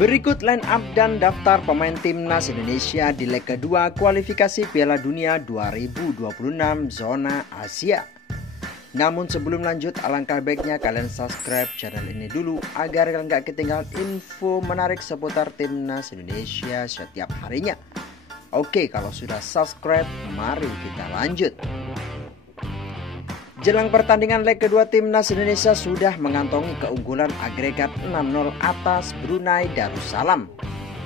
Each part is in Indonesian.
Berikut line up dan daftar pemain timnas Indonesia di leg kedua kualifikasi Piala Dunia 2026 zona Asia. Namun sebelum lanjut, alangkah baiknya kalian subscribe channel ini dulu agar kalian gak ketinggalan info menarik seputar timnas Indonesia setiap harinya. Oke, kalau sudah subscribe, mari kita lanjut. Jelang pertandingan leg kedua, timnas Indonesia sudah mengantongi keunggulan agregat 6-0 atas Brunei Darussalam.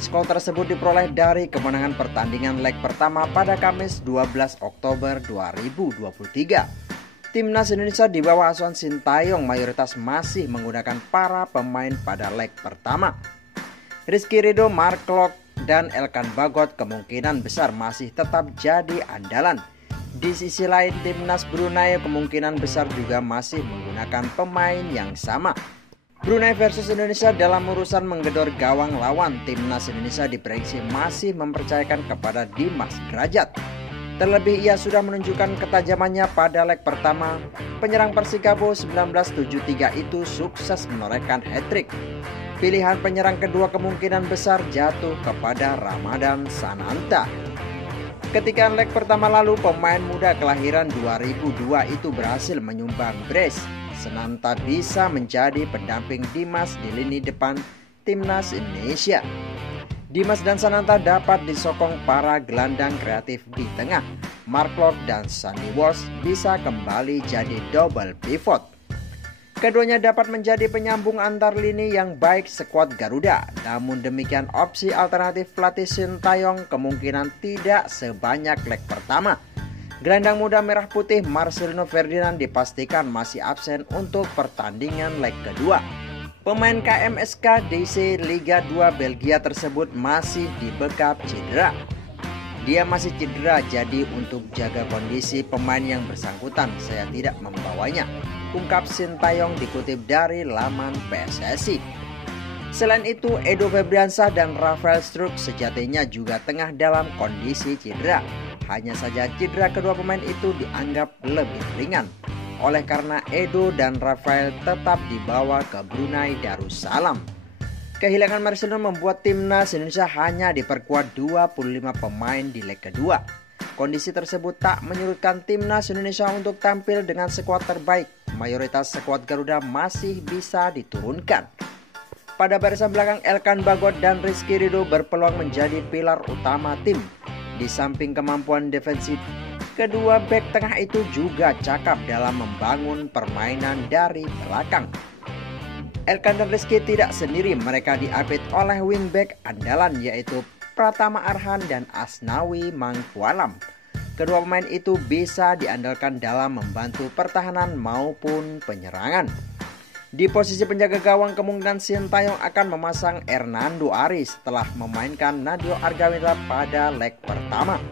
Skor tersebut diperoleh dari kemenangan pertandingan leg pertama pada Kamis 12 Oktober 2023. Timnas Indonesia di bawah asuhan Sintayong mayoritas masih menggunakan para pemain pada leg pertama. Rizky Ridho, Mark Klok, dan Elkan Bagot kemungkinan besar masih tetap jadi andalan. Di sisi lain, timnas Brunei kemungkinan besar juga masih menggunakan pemain yang sama. Brunei versus Indonesia dalam urusan menggedor gawang lawan, timnas Indonesia diprediksi masih mempercayakan kepada Dimas Derajat. Terlebih ia sudah menunjukkan ketajamannya pada leg pertama. Penyerang Persikabo 1973 itu sukses menorehkan hat-trick. Pilihan penyerang kedua kemungkinan besar jatuh kepada Ramadan Sananta. Ketika leg pertama lalu, pemain muda kelahiran 2002 itu berhasil menyumbang brace. Sananta bisa menjadi pendamping Dimas di lini depan timnas Indonesia. Dimas dan Sananta dapat disokong para gelandang kreatif di tengah. Mark Klok dan Sandy Walsh bisa kembali jadi double pivot. Keduanya dapat menjadi penyambung antar lini yang baik skuad Garuda. Namun demikian, opsi alternatif pelatih Sintayong kemungkinan tidak sebanyak leg pertama. Gelandang muda merah putih Marcelino Ferdinand dipastikan masih absen untuk pertandingan leg kedua. Pemain KMSK DC Liga 2 Belgia tersebut masih dibekap cedera. Dia masih cedera, jadi untuk jaga kondisi pemain yang bersangkutan saya tidak membawanya, ungkap Sintayong dikutip dari laman PSSI. Selain itu, Edo Febriansah dan Rafael Struijk sejatinya juga tengah dalam kondisi cedera. Hanya saja cedera kedua pemain itu dianggap lebih ringan. Oleh karena Edo dan Rafael tetap dibawa ke Brunei Darussalam. Kehilangan Marcelino membuat timnas Indonesia hanya diperkuat 25 pemain di leg kedua. Kondisi tersebut tak menyurutkan timnas Indonesia untuk tampil dengan skuad terbaik. Mayoritas skuad Garuda masih bisa diturunkan. Pada barisan belakang, Elkan Bagot dan Rizky Ridho berpeluang menjadi pilar utama tim. Di samping kemampuan defensif, kedua bek tengah itu juga cakap dalam membangun permainan dari belakang. Elkan dan Rizky tidak sendiri, mereka diapit oleh wingback andalan yaitu Pratama Arhan dan Asnawi Mangkualam. Kedua pemain itu bisa diandalkan dalam membantu pertahanan maupun penyerangan. Di posisi penjaga gawang kemungkinan Sintayong akan memasang Hernando Ari setelah memainkan Nadeo Argawinata pada leg pertama.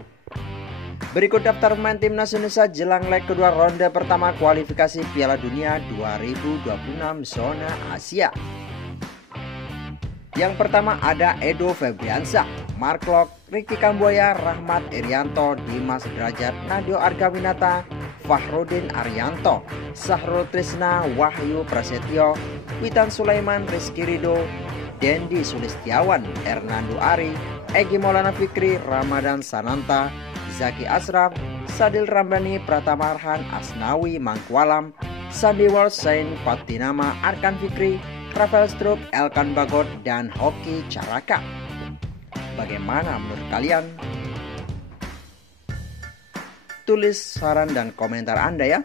Berikut daftar pemain timnas Indonesia jelang leg kedua ronde pertama kualifikasi Piala Dunia 2026 zona Asia. Yang pertama ada Edo Febriansah, Mark Klok, Ricky Kambuaya, Rahmat Irianto, Dimas Derajat, Nadeo Argawinata, Fahrudin Arianto, Sahrul Trisna, Wahyu Prasetyo, Witan Sulaiman, Rizky Ridho, Dendi Sulistiawan, Hernando Ari, Egy Maulana Fikri, Ramadan Sananta, Zaki Ashraf, Sadil Ramdhani, Pratama Arhan, Asnawi Mangkualam, Sandy Walsh, Zain Fatinama, Arkan Fikri, Rafael Struijk, Elkan Bagot, dan Hoki Caraka. Bagaimana menurut kalian? Tulis saran dan komentar Anda ya.